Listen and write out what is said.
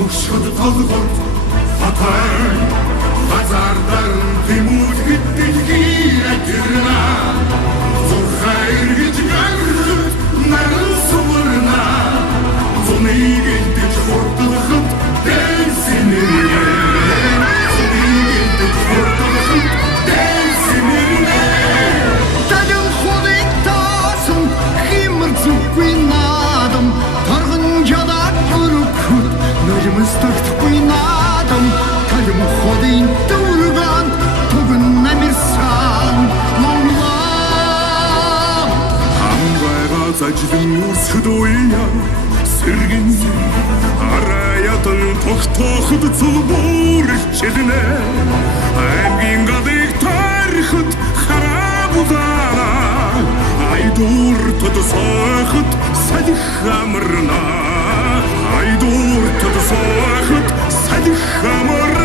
мушхад толгойд хатар газардан тэмүүд гэдгийг гэрнэ зурхай гэж гаргад наран суврна зунийг эдэж хурдлахад дэнсинэрнэ зунийг эдэж хурдлахад дэнсинэрнэ тагын ходыг таасан химэр зүггүй наадам тарган жадаад өрөхөд нөжмөстөгтгүй наадам тагын ходын дүүрган туган намирсан монлаа хамгайга зажлан үсгэд уяа сэргэн араяатан тогтооход цулбуур хичээлнэ аймгийн гадыг тарихад харабудана айдуур тодсоход садих амарна айдуур тодсоход садих амарна